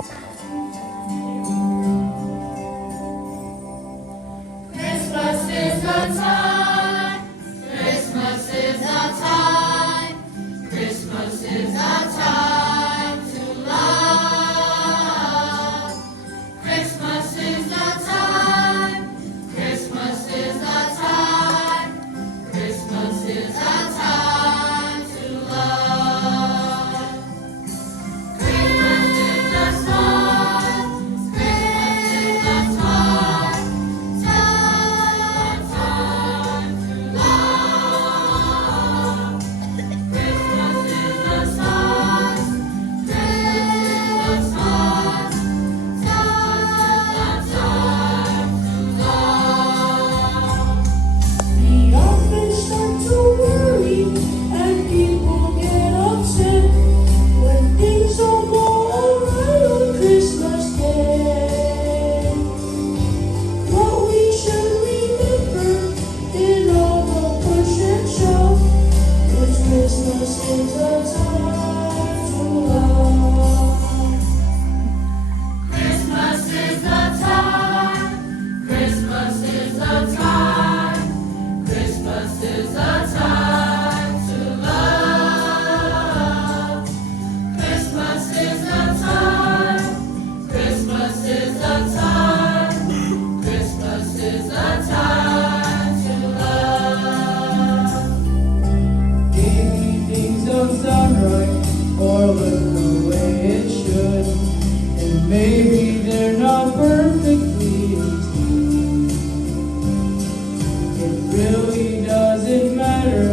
Christmas is the time. Christmas is the time. Christmas is the time to love. Christmas is the time. Christmas is the time. Christmas is the time to love. Christmas is the time. Christmas is the time. Time to love. Christmas is the time. Christmas is the time. Time to love. We often start to worry and people get upset when things don't go alright on Christmas Day. What we should remember in all the push and shove is Christmas is a time to love. Christmas is the time. Christmas is the time. Christmas is the time to love. Christmas is the time. Christmas is the time. Christmas is the time to love. Maybe things don't sound right or look the way it should, and maybe they're not perfectly easy. It really doesn't matter,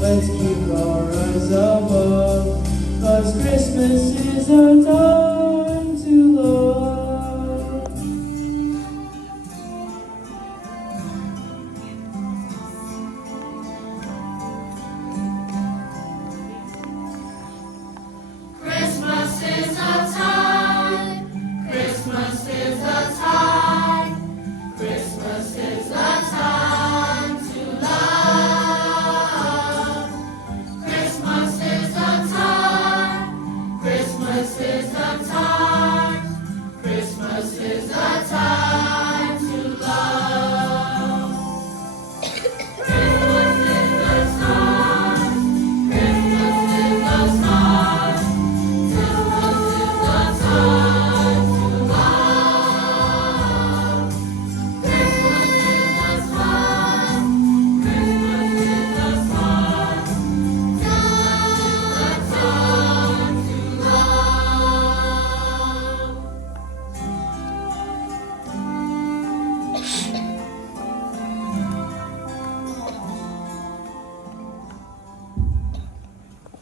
let's keep our eyes above, 'cause Christmas is a time to love. Christmas is the time. Christmas is the time. Christmas is the time to love. Christmas is the time. Christmas is the time.